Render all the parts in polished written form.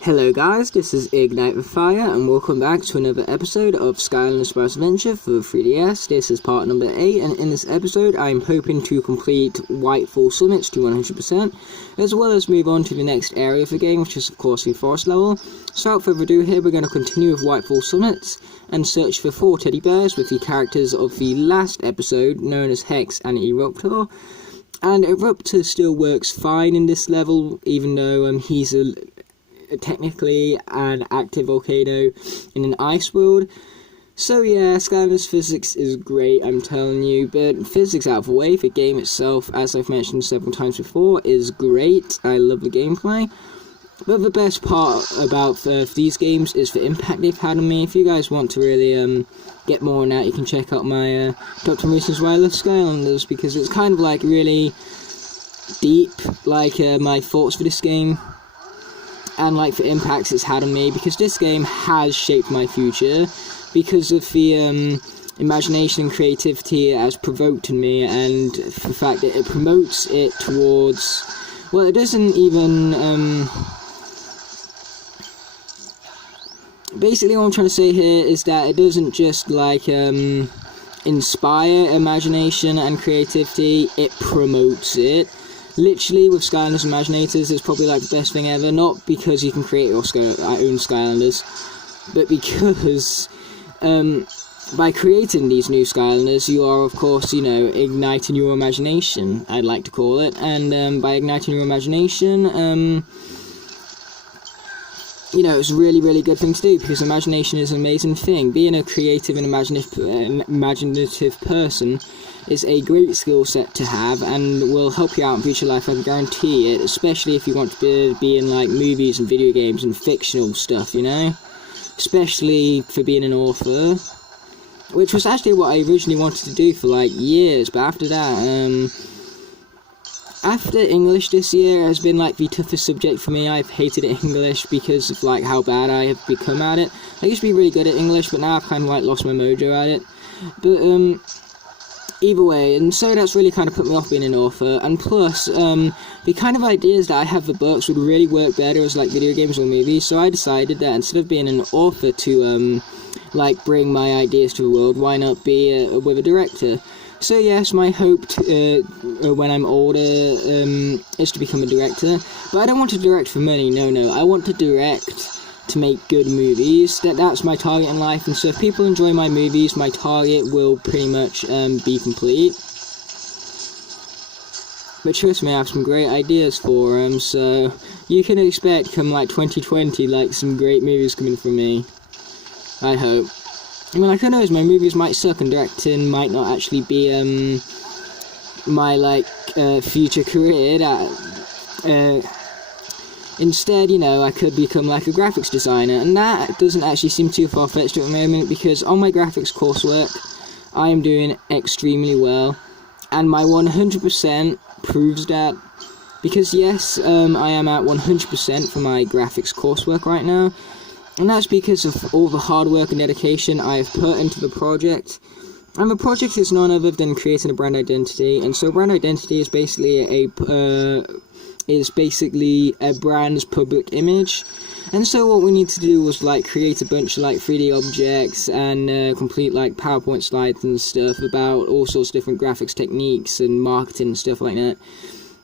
Hello guys, this is Ignite with Fire, and welcome back to another episode of Skylanders Spyro Adventure for 3DS. This is part number 8, and in this episode I'm hoping to complete Whitefall Summits to 100%, as well as move on to the next area of the game, which is of course the forest level. So without further ado here, we're going to continue with Whitefall Summits, and search for 4 teddy bears with the characters of the last episode, known as Hex and Eruptor. And Eruptor still works fine in this level, even though he's technically an active volcano in an ice world. So yeah, Skylanders physics is great, I'm telling you, but physics out of the way, the game itself, as I've mentioned several times before, is great. I love the gameplay. But the best part about these games is the impact they've had on me. If you guys want to really get more on that, you can check out my Top 10 Reasons Why I Love Skylanders, because it's kind of like really deep, like my thoughts for this game, and like the impacts it's had on me, because this game has shaped my future because of the imagination and creativity it has provoked in me, and the fact that it promotes it towards, well, it doesn't even basically what I'm trying to say here is that it doesn't just like inspire imagination and creativity, it promotes it. Literally, with Skylanders Imaginators, it's probably like the best thing ever, not because you can create your own Skylanders, but because by creating these new Skylanders, you are, of course, you know, igniting your imagination, I'd like to call it, and by igniting your imagination, you know, it's a really, really good thing to do, because imagination is an amazing thing. Being a creative and imaginative person is a great skill set to have, and will help you out in future life, I can guarantee it, especially if you want to be in like movies and video games and fictional stuff, you know, especially for being an author, which was actually what I originally wanted to do for like years. But after that, after English this year has been like the toughest subject for me. I've hated English because of like how bad I have become at it. I used to be really good at English, but now I've kind of like lost my mojo at it. But either way, and so that's really kind of put me off being an author, and plus, the kind of ideas that I have for books would really work better as like video games or movies, so I decided that instead of being an author to, like, bring my ideas to the world, why not be with a director? So yes, my hope when I'm older is to become a director, but I don't want to direct for money, no, I want to direct to make good movies. That's my target in life, and so if people enjoy my movies, my target will pretty much be complete. But trust me, I have some great ideas for them, so you can expect come like 2020 like some great movies coming from me, I hope. I mean, like, who knows, my movies might suck and directing might not actually be my like future career. Instead, you know, I could become like a graphics designer, and that doesn't actually seem too far-fetched at the moment, because on my graphics coursework, I am doing extremely well, and my 100% proves that, because yes, I am at 100% for my graphics coursework right now, and that's because of all the hard work and dedication I have put into the project. And the project is none other than creating a brand identity, and so brand identity is basically a brand's public image. And so what we need to do was like create a bunch of like 3D objects and complete like PowerPoint slides and stuff about all sorts of different graphics techniques and marketing and stuff like that.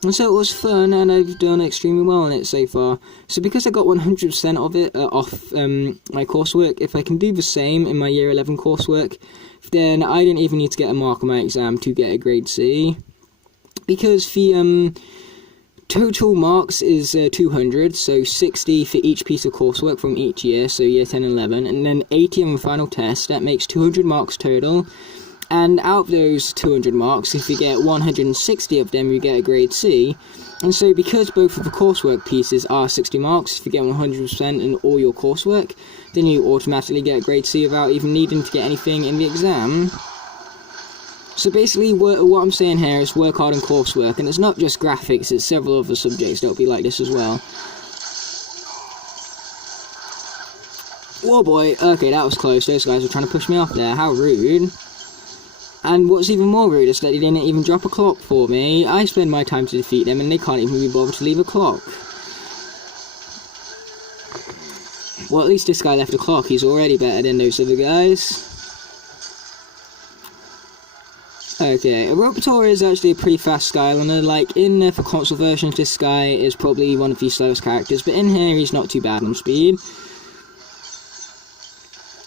And so it was fun, and I've done extremely well in it so far. So because I got 100% of it off my coursework, if I can do the same in my Year 11 coursework, then I didn't even need to get a mark on my exam to get a grade C. Because the total marks is 200, so 60 for each piece of coursework from each year, so year 10 and 11, and then 80 on the final test. That makes 200 marks total, and out of those 200 marks, if you get 160 of them, you get a grade C. And so because both of the coursework pieces are 60 marks, if you get 100% in all your coursework, then you automatically get a grade C without even needing to get anything in the exam. So basically, what I'm saying here is work hard on coursework, and it's not just graphics, it's several other subjects that'll be like this as well. Whoa boy, okay, that was close, those guys were trying to push me off there, how rude. And what's even more rude is that they didn't even drop a clock for me. I spend my time to defeat them, and they can't even be bothered to leave a clock. Well, at least this guy left a clock. He's already better than those other guys. Okay, Robotor is actually a pretty fast Skylander. Like, in for console versions, this guy is probably one of the slowest characters, but in here, he's not too bad on speed.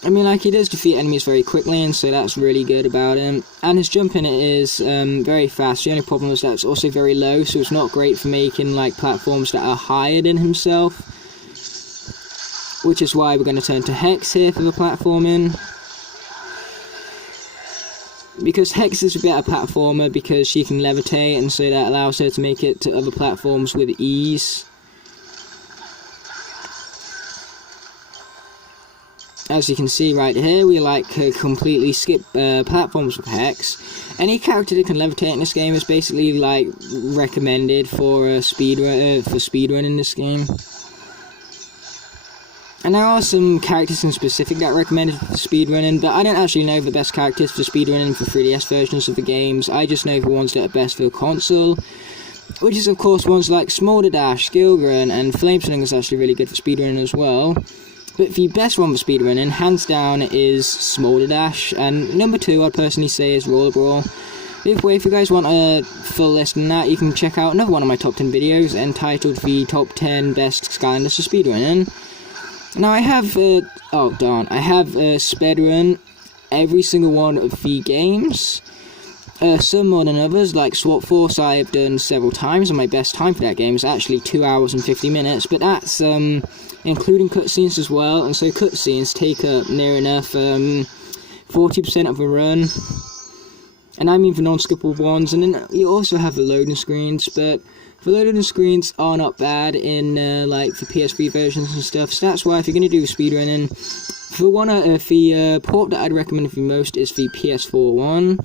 I mean, like, he does defeat enemies very quickly, and so that's really good about him. And his jumping is very fast. The only problem is that it's also very low, so it's not great for making, like, platforms that are higher than himself. Which is why we're going to turn to Hex here for the platforming. Because Hex is a better platformer because she can levitate, and so that allows her to make it to other platforms with ease. As you can see right here, we completely skip platforms with Hex. Any character that can levitate in this game is basically like recommended for speedrun in this game. And there are some characters in specific that are recommended for speedrunning, but I don't actually know the best characters for speedrunning for 3DS versions of the games. I just know the ones that are best for the console, which is of course ones like Smolder Dash, Gilgren, and Flamesling is actually really good for speedrunning as well. But the best one for speedrunning, hands down, is Smolder Dash, and number 2 I'd personally say is Roller Brawl. Either way, if you guys want a full list on that, you can check out another one of my top 10 videos entitled the Top 10 Best Skylanders for Speedrunning. Now I have, speedrun every single one of the games. Some more than others, like Swap Force I have done several times, and my best time for that game is actually 2 hours and 50 minutes, but that's including cutscenes as well, and so cutscenes take up near enough 40% of a run. And I mean the non-skippable ones, and then you also have the loading screens, but the loading screens are not bad in like the PS3 versions and stuff, so that's why if you're going to do speedrunning, the port that I'd recommend the most is the PS4 one.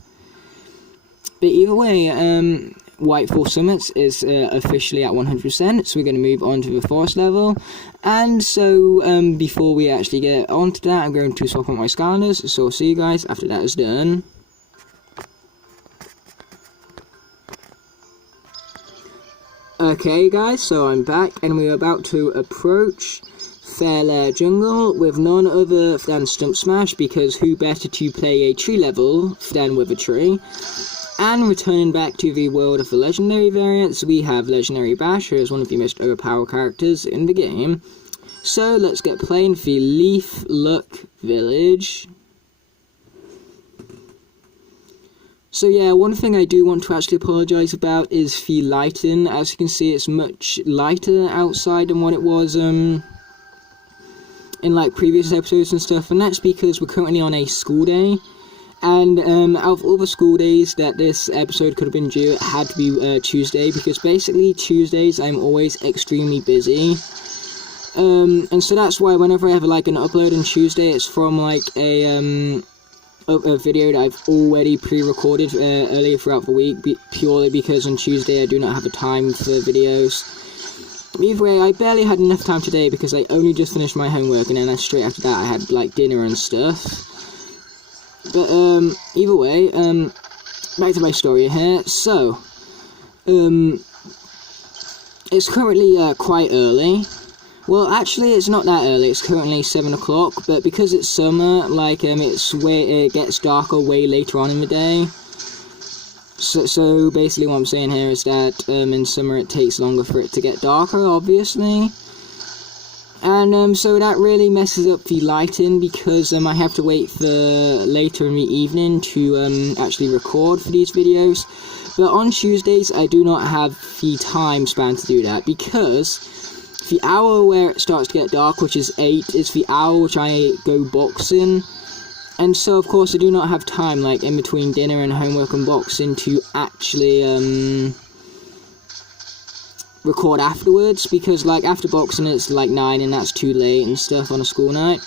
But either way, Whitefall Summits is officially at 100%, so we're going to move on to the forest level. And so, before we actually get onto that, I'm going to swap out my Skylanders, so I'll see you guys after that is done. Okay guys, so I'm back, and we're about to approach Fairlair Jungle with none other than Stump Smash, because who better to play a tree level than with a tree? And returning back to the world of the legendary variants, we have Legendary Bash, who is one of the most overpowered characters in the game. So let's get playing the Leaf Luck Village. So yeah, one thing I do want to actually apologise about is the lighting. As you can see, it's much lighter outside than what it was in like previous episodes and stuff, and that's because we're currently on a school day. And out of all the school days that this episode could have been due, it had to be Tuesday, because basically Tuesdays I'm always extremely busy. And so that's why whenever I have like an upload on Tuesday, it's from like a video that I've already pre-recorded earlier throughout the week, purely because on Tuesday I do not have the time for videos. Either way, I barely had enough time today because I only just finished my homework, and then straight after that I had like dinner and stuff. But either way, back to my story here. So it's currently quite early. Well, actually, it's not that early. It's currently 7 o'clock. But because it's summer, like it gets darker way later on in the day. So basically, what I'm saying here is that in summer it takes longer for it to get darker, obviously. And so that really messes up the lighting, because I have to wait for later in the evening to actually record for these videos. But on Tuesdays I do not have the time span to do that, because the hour where it starts to get dark, which is 8, is the hour which I go boxing. And so of course I do not have time, like in between dinner and homework and boxing, to actually record afterwards, because like after boxing it's like 9 and that's too late and stuff on a school night.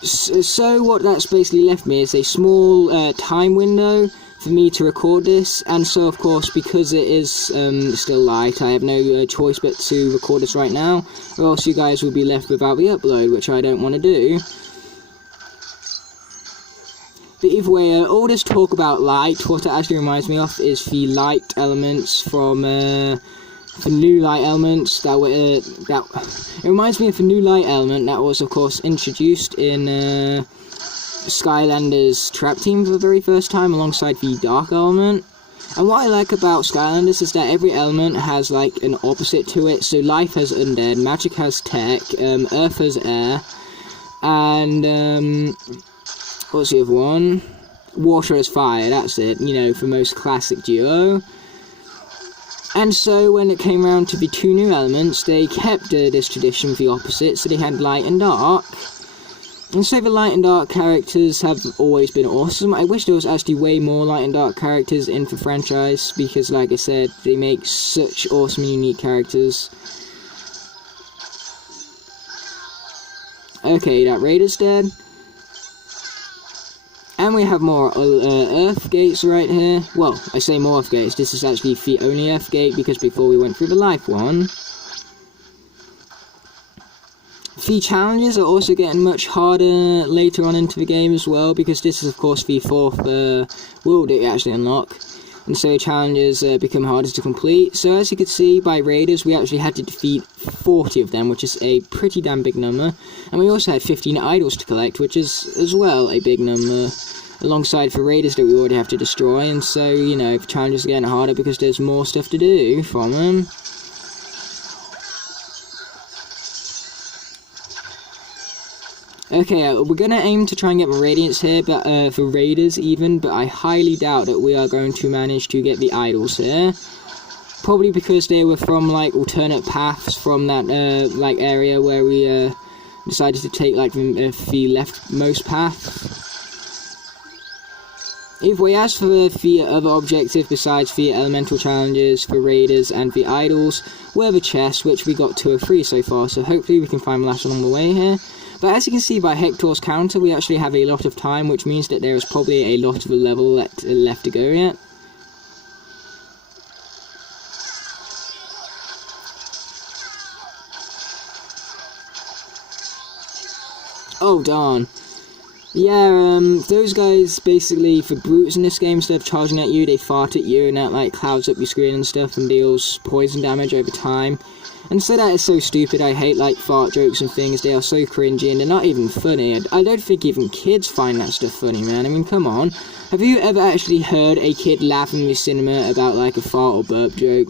So what that's basically left me is a small time window for me to record this, and so of course because it is still light, I have no choice but to record this right now, or else you guys will be left without the upload, which I don't want to do. But either way, all this talk about light, what it actually reminds me of is the light elements from for new light elements that were it reminds me of a new light element that was of course introduced in Skylanders Trap Team for the very first time alongside the dark element. And what I like about Skylanders is that every element has like an opposite to it. So life has undead, magic has tech, earth has air, and what's the other one? Water has fire, that's it, you know, for most classic duo. And so when it came around to the two new elements, they kept this tradition of the opposite, so they had light and dark. And so the light and dark characters have always been awesome. I wish there was actually way more light and dark characters in the franchise, because like I said, they make such awesome and unique characters. Okay, that raider's dead. And we have more earth gates right here. Well, I say more earth gates, this is actually the only earth gate, because before we went through the life one. The challenges are also getting much harder later on into the game as well, because this is of course the fourth world that you actually unlock, and so challenges become harder to complete. So as you can see, by raiders we actually had to defeat 40 of them, which is a pretty damn big number, and we also had 15 idols to collect, which is as well a big number, alongside the raiders that we already have to destroy. And so, you know, the challenges are getting harder because there's more stuff to do from them. Okay, we're going to aim to try and get the Radiance here, but for Raiders even, but I highly doubt that we are going to manage to get the Idols here. Probably because they were from, like, alternate paths from that, like, area where we, decided to take, like, the leftmost path. Either way, as for the other objective besides the elemental challenges for Raiders and the Idols, were the chests, which we got 2 or 3 so far, so hopefully we can find the last one on the way here. But as you can see by Hector's counter, we actually have a lot of time, which means that there is probably a lot of the level left to go yet. Oh darn. Yeah, those guys basically, for brutes in this game, instead of charging at you, they fart at you, and that like clouds up your screen and stuff and deals poison damage over time. And so that is so stupid. I hate like fart jokes and things. They are so cringy and they're not even funny. I don't think even kids find that stuff funny, man. I mean, come on. Have you ever actually heard a kid laughing in the cinema about like a fart or burp joke?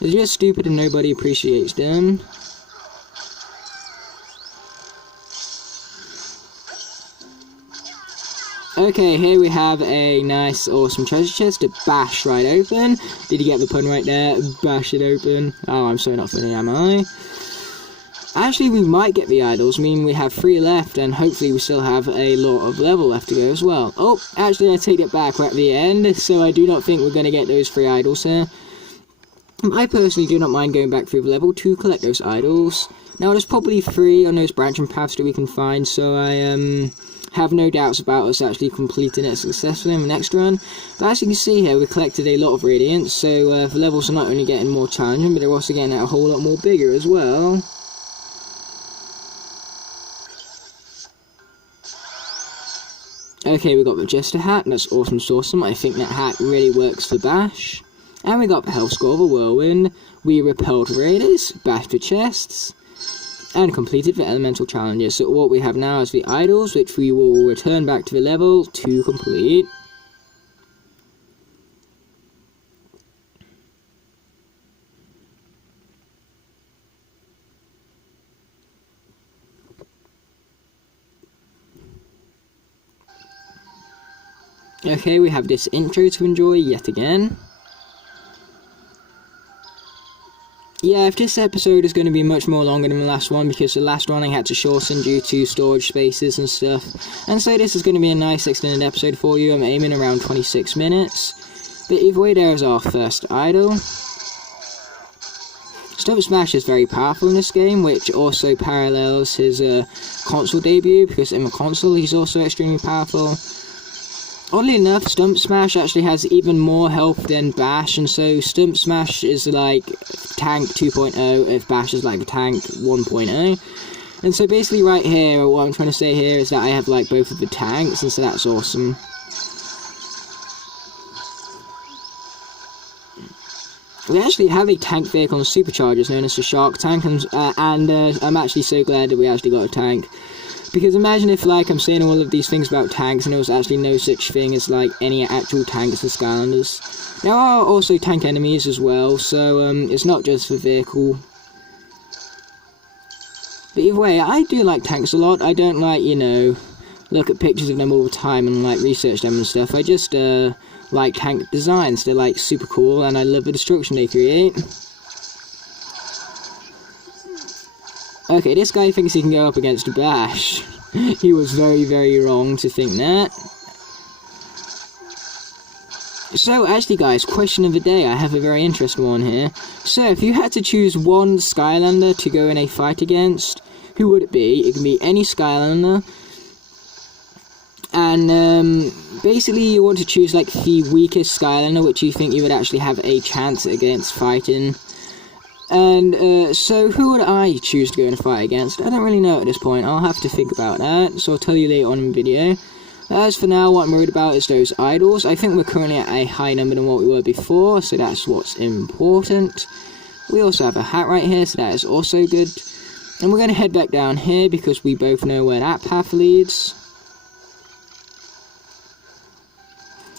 It's just stupid and nobody appreciates them. Okay, here we have a nice, awesome treasure chest to bash right open. Did you get the pun right there? Bash it open. Oh, I'm so not funny, am I? Actually, we might get the idols. I mean, we have 3 left, and hopefully we still have a lot of level left to go as well. Oh, actually, I take it back. We're at the end, so I do not think we're going to get those 3 idols here. I personally do not mind going back through the level to collect those idols. Now, there's probably 3 on those branching paths that we can find, so I, have no doubts about us actually completing it successfully in the next run. But as you can see here, we collected a lot of Radiance, so the levels are not only getting more challenging, but they're also getting a whole lot more bigger as well. Okay, we got the Jester hat, that's awesome. I think that hat really works for Bash. And we got the health score of a Whirlwind. We repelled Raiders, bashed the chests, and completed the elemental challenges. So what we have now is the idols, which we will return back to the level to complete. Okay, we have this intro to enjoy yet again. Yeah, if this episode is going to be much more longer than the last one, because the last one I had to shorten due to storage spaces and stuff, and so this is going to be a nice extended episode for you. I'm aiming around 26 minutes, but either way, there is our first idol. Stump Smash is very powerful in this game, which also parallels his console debut, because in the console he's also extremely powerful. Oddly enough, Stump Smash actually has even more health than Bash, and so Stump Smash is like Tank 2.0 if Bash is like Tank 1.0. And so basically right here, what I'm trying to say here is that I have like both of the tanks, and so that's awesome. We actually have a tank vehicle on superchargers known as the Shark Tank, and I'm actually so glad that we actually got a tank. Because imagine if, like, I'm saying all of these things about tanks and there was actually no such thing as, like, any actual tanks in Skylanders. There are also tank enemies as well, so it's not just the vehicle. But either way, I do like tanks a lot. I don't like, you know, look at pictures of them all the time and, like, research them and stuff. I just like tank designs. They're, like, super cool, and I love the destruction they create. Okay, this guy thinks he can go up against Bash. He was very, very wrong to think that. So, actually guys, question of the day, I have a very interesting one here. So, if you had to choose one Skylander to go in a fight against, who would it be? It can be any Skylander. And, basically you want to choose, like, the weakest Skylander, which you think you would actually have a chance against fighting. And, so who would I choose to go in a fight against? I don't really know at this point. I'll have to think about that, so I'll tell you later on in the video. As for now, what I'm worried about is those idols. I think we're currently at a higher number than what we were before, so that's what's important. We also have a hat right here, so that is also good. And we're going to head back down here, because we both know where that path leads.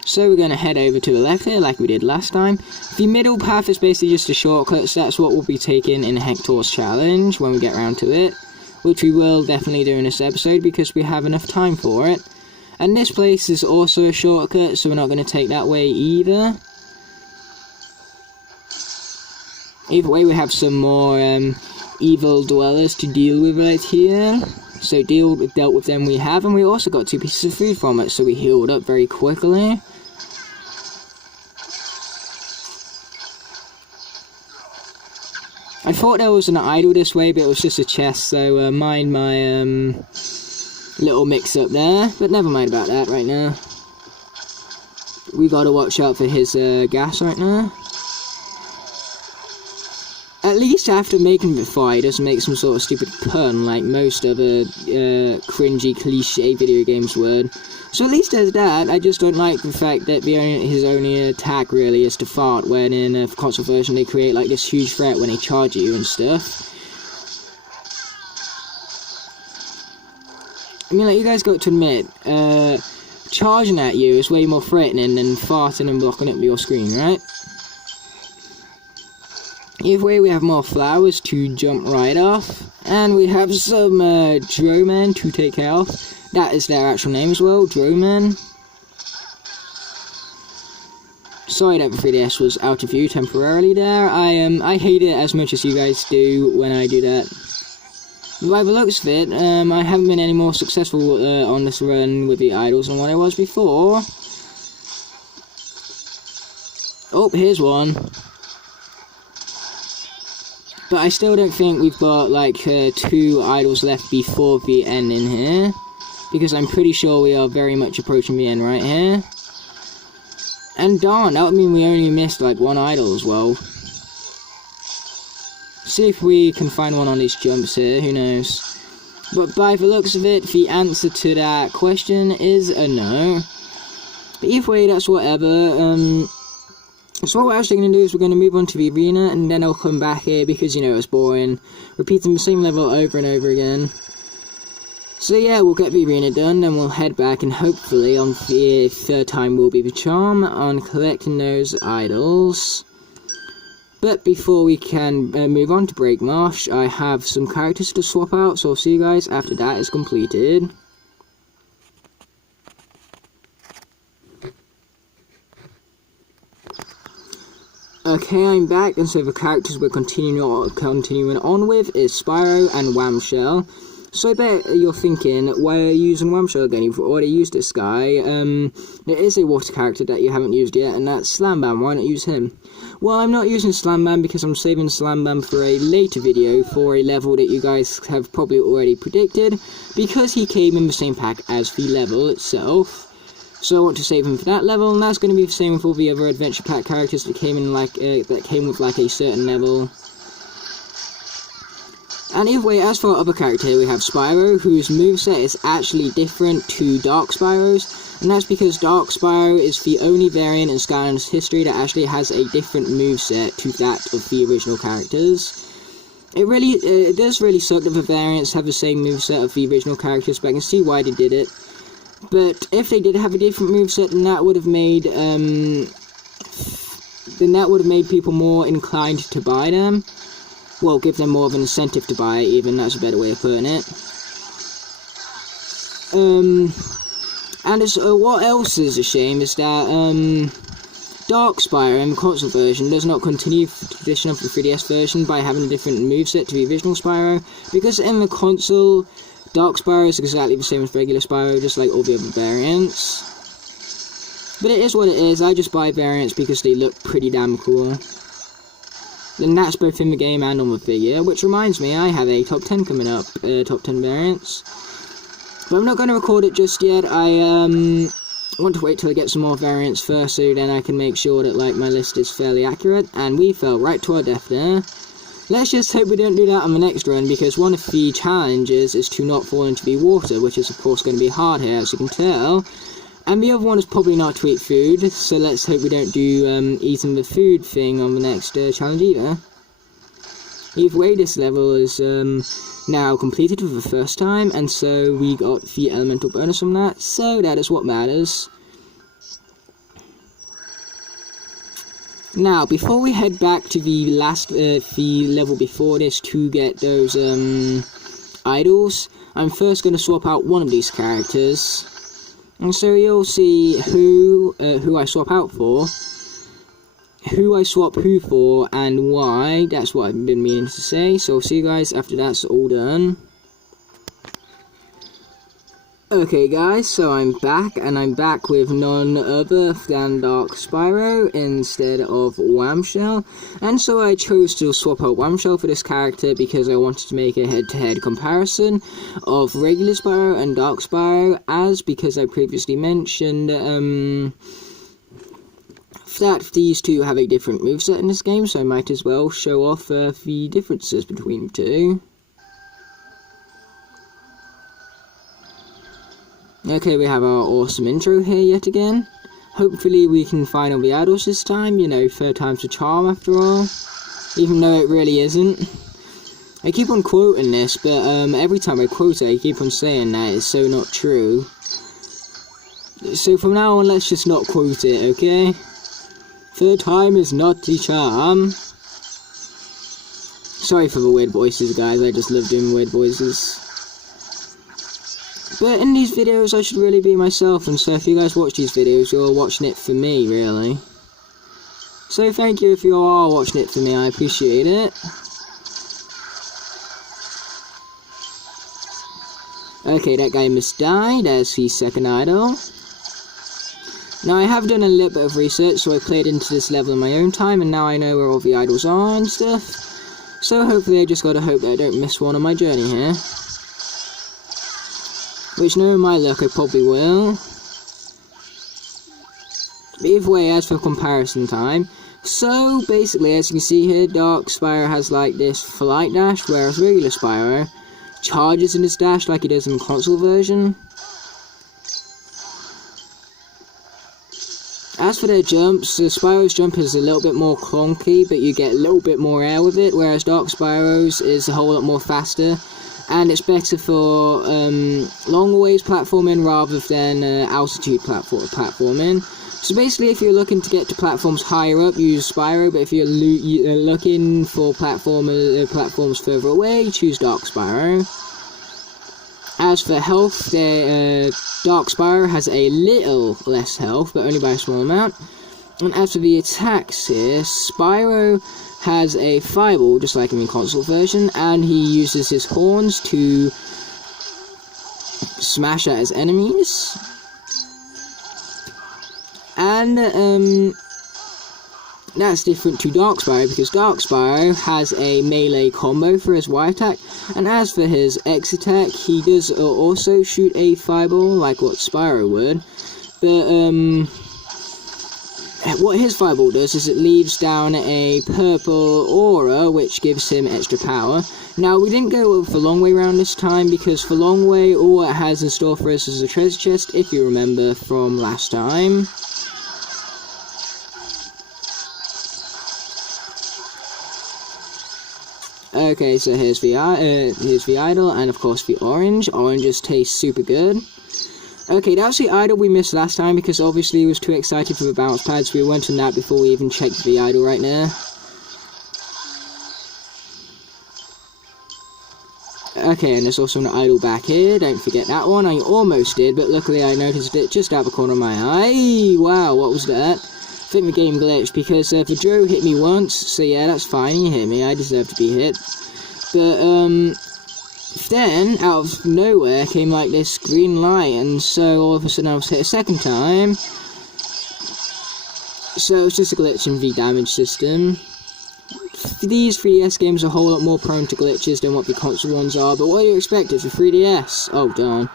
So we're going to head over to the left here, like we did last time. The middle path is basically just a shortcut, so that's what we'll be taking in Hector's challenge when we get around to it. Which we will definitely do in this episode, because we have enough time for it. And this place is also a shortcut, so we're not going to take that way either. Either way, we have some more evil dwellers to deal with right here. So dealt with them we have, and we also got 2 pieces of food from it, so we healed up very quickly. I thought there was an idol this way, but it was just a chest, so mind my little mix-up there. But never mind about that right now. We gotta watch out for his gas right now. At least after making the fight, he doesn't make some sort of stupid pun like most other cringy cliche video games would. So at least there's that. I just don't like the fact that his only attack really is to fart, when in the console version they create like this huge threat when they charge you and stuff. I mean, like, you guys got to admit, charging at you is way more threatening than farting and blocking up your screen, right? Either way, we have more flowers to jump right off, and we have some Dromen to take care of. That is their actual name as well, Dromen. Sorry that the 3DS was out of view temporarily there. I hate it as much as you guys do when I do that. By the looks of it, I haven't been any more successful on this run with the idols than what I was before. Oh, here's one. But I still don't think we've got, like, 2 idols left before the end in here. Because I'm pretty sure we are very much approaching the end right here. And darn, that would mean we only missed, like, 1 idol as well. See if we can find one on these jumps here, who knows. But by the looks of it, the answer to that question is a no. But either way, that's whatever. So what we're actually going to do is we're going to move on to the arena, and then I'll come back here because, you know, it's boring. Repeating the same level over and over again. So yeah, we'll get the arena done, then we'll head back, and hopefully on the 3rd time will be the charm on collecting those idols. But before we can move on to Break Marsh, I have some characters to swap out, so I'll see you guys after that is completed. Okay, I'm back, and so the characters we're continuing on with is Spyro and Whamshell. So I bet you're thinking, why are you using Whamshell again? You've already used this guy. There is a water character that you haven't used yet, and that's Slam Bam. Why not use him? Well, I'm not using Slam Bam because I'm saving Slam Bam for a later video for a level that you guys have probably already predicted, because he came in the same pack as the level itself. So I want to save him for that level, and that's going to be the same with all the other adventure pack characters that came in with like a certain level. And either way, as for our other character here, we have Spyro, whose moveset is actually different to Dark Spyro's. And that's because Dark Spyro is the only variant in Skylanders history that actually has a different moveset to that of the original characters. It does really suck that the variants have the same moveset of the original characters, but I can see why they did it. But if they did have a different moveset, then that would have made people more inclined to buy them. Well, give them more of an incentive to buy it, even. That's a better way of putting it. And what else is a shame is that Dark Spyro in the console version does not continue the tradition of the 3DS version by having a different moveset to the original Spyro, because in the console, Dark Spyro is exactly the same as regular Spyro, just like all the other variants. But it is what it is. I just buy variants because they look pretty damn cool. And that's both in the game and on the figure, which reminds me, I have a top 10 coming up, top 10 variants. But I'm not going to record it just yet. I want to wait till I get some more variants first, so then I can make sure that like my list is fairly accurate. And we fell right to our death there. Let's just hope we don't do that on the next run, because one of the challenges is to not fall into the water, which is of course going to be hard here, as you can tell. And the other one is probably not to eat food, so let's hope we don't do eating the food thing on the next challenge either. Either way, this level is now completed for the first time, and so we got the elemental bonus from that, so that is what matters. Now, before we head back to the last, the level before this to get those idols, I'm first going to swap out one of these characters. And so you'll see who I swap out for, who I swap who for, and why. That's what I've been meaning to say. So I'll see you guys after that's all done. Okay guys, so I'm back, and I'm back with none other than Dark Spyro instead of Whamshell. And so I chose to swap out Whamshell for this character because I wanted to make a head-to-head comparison of regular Spyro and Dark Spyro, as because I previously mentioned that these two have a different moveset in this game, so I might as well show off the differences between the two. Okay, we have our awesome intro here yet again. Hopefully we can find all the idols this time, you know, third time's a charm after all. Even though it really isn't. I keep on quoting this, but every time I quote it, I keep on saying that it's so not true. So from now on, let's just not quote it, okay? Third time is not the charm. Sorry for the weird voices, guys, I just love doing weird voices. But in these videos, I should really be myself, and so if you guys watch these videos, you're watching it for me, really. So thank you if you are watching it for me, I appreciate it. Okay, that guy must die, there's the second idol. Now I have done a little bit of research, so I played into this level in my own time, and now I know where all the idols are and stuff. So hopefully I just gotta hope that I don't miss one on my journey here. Which, knowing my luck, I probably will. But either way, as for comparison time, so basically, as you can see here, Dark Spyro has like this flight dash, whereas regular Spyro charges in his dash like he does in the console version. As for their jumps, Spyro's jump is a little bit more clunky, but you get a little bit more air with it, whereas Dark Spyro's is a whole lot more faster. And it's better for long ways platforming rather than altitude platforming. So basically, if you're looking to get to platforms higher up, use Spyro, but if you're looking for platforms further away, choose Dark Spyro. As for health, Dark Spyro has a little less health, but only by a small amount. And as for the attacks here, Spyro has a fireball, just like in the console version, and he uses his horns to smash at his enemies. And that's different to Dark Spyro, because Dark Spyro has a melee combo for his Y attack, and as for his X attack, he does also shoot a fireball, like what Spyro would, but what his fireball does is it leaves down a purple aura, which gives him extra power. Now, we didn't go for long way around this time, because for long way, all it has in store for us is a treasure chest, if you remember from last time. Okay, so here's the idol, and of course the orange. Oranges taste super good. Okay, that's the idol we missed last time, because obviously we was too excited for the bounce pads. We went on that before we even checked the idol right now. Okay, and there's also an idol back here. Don't forget that one. I almost did, but luckily I noticed it just out the corner of my eye. Wow, what was that? I think the game glitched, because the Joe hit me once, so yeah, that's fine. He hit me. I deserve to be hit. But, then, out of nowhere, came like this green light, and so all of a sudden I was hit a second time. So it's just a glitch in the damage system. These 3DS games are a whole lot more prone to glitches than what the console ones are, but what do you expect? It's a 3DS. Oh, darn.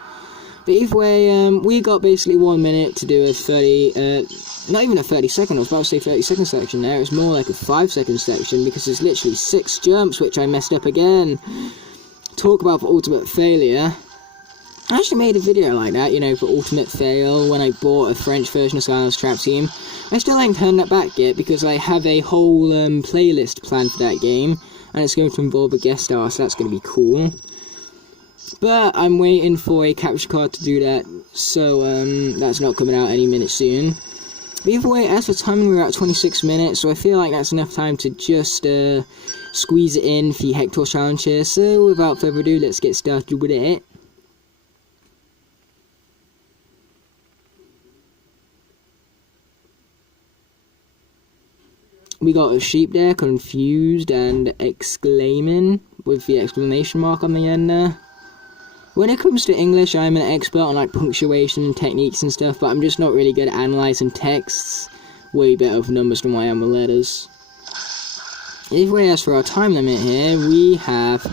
But either way, we got basically 1 minute to do a 30, not even a 30-second, I was about to say 30-second section there. It's more like a 5-second section, because there's literally 6 jumps, which I messed up again. Talk about the ultimate failure. I actually made a video like that, you know, for ultimate fail, when I bought a French version of Skylanders Trap Team. I still haven't turned that back yet, because I have a whole playlist planned for that game, and it's going to involve a guest star, so that's going to be cool. But I'm waiting for a capture card to do that, so that's not coming out any minute soon. But either way, as for timing, we're at 26 minutes, so I feel like that's enough time to just squeeze it in for the Hector challenge here. So without further ado, let's get started with it. We got a sheep there, confused and exclaiming, with the exclamation mark on the end there. When it comes to English, I'm an expert on like punctuation and techniques and stuff, but I'm just not really good at analysing texts. Way better with numbers than I am with letters. Either way, as for our time limit here, we have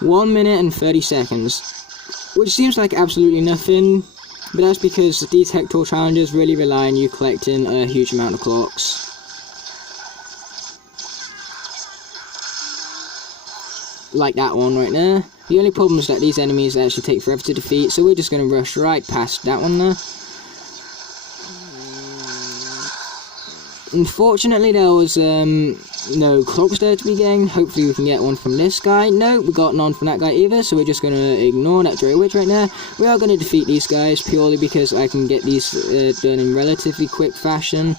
1 minute and 30 seconds. Which seems like absolutely nothing, but that's because these Hector challenges really rely on you collecting a huge amount of clocks. Like that one right there. The only problem is that these enemies actually take forever to defeat, so we're just going to rush right past that one there. Unfortunately, there was no clocks there to be gained. Hopefully we can get one from this guy. No, we got none from that guy either, so we're just going to ignore that Joey Witch right there. We are going to defeat these guys purely because I can get these done in relatively quick fashion.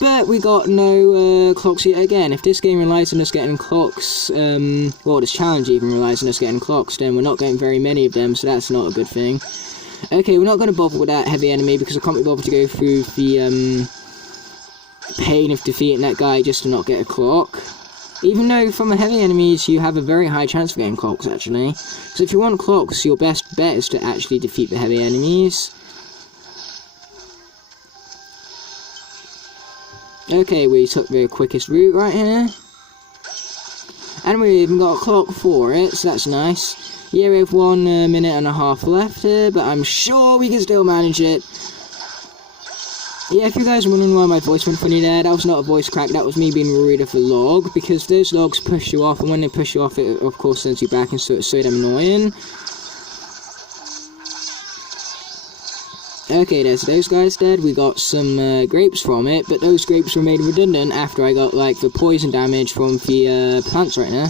But we got no clocks yet again. If this game relies on us getting clocks, well, this challenge even relies on us getting clocks, then we're not getting very many of them, so that's not a good thing. Okay, we're not going to bother with that heavy enemy because I can't be bothered to go through the pain of defeating that guy just to not get a clock. Even though from the heavy enemies you have a very high chance of getting clocks, actually. So if you want clocks, your best bet is to actually defeat the heavy enemies. Okay, we took the quickest route right here. And we even got a clock for it, so that's nice. Yeah, we have 1 minute and a half left here, but I'm sure we can still manage it. Yeah, if you guys are wondering why my voice went funny there, that was not a voice crack, that was me being worried of the log, because those logs push you off, and when they push you off, it of course sends you back, and so it's so damn annoying. Okay, there's those guys dead. We got some grapes from it, but those grapes were made redundant after I got like the poison damage from the plants right now.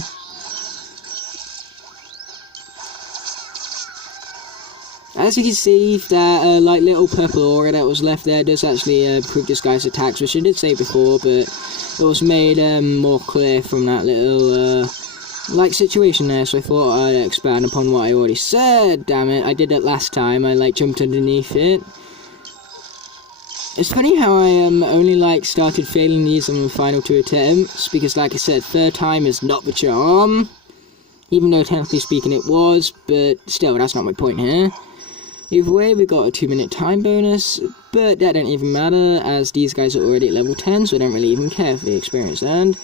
As you can see, that like little purple aura that was left there does actually improve this guy's attacks, which I did say before, but it was made more clear from that little like situation there, so I thought I'd expand upon what I already said. Damn it, I did it last time. I like jumped underneath it. It's funny how I only like started failing these on the final 2 attempts, because like I said, third time is not the charm. Even though technically speaking it was, but still, that's not my point here. Either way, we got a 2-minute time bonus, but that don't even matter, as these guys are already at level 10, so I don't really even care for the experience end.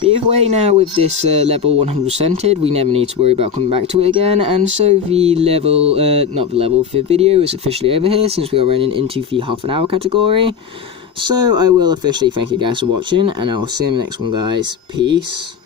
But either way, now with this level 100%ed, we never need to worry about coming back to it again, and so the level, the video is officially over here, since we are running into the half an hour category. So I will officially thank you guys for watching, and I will see you in the next one, guys. Peace.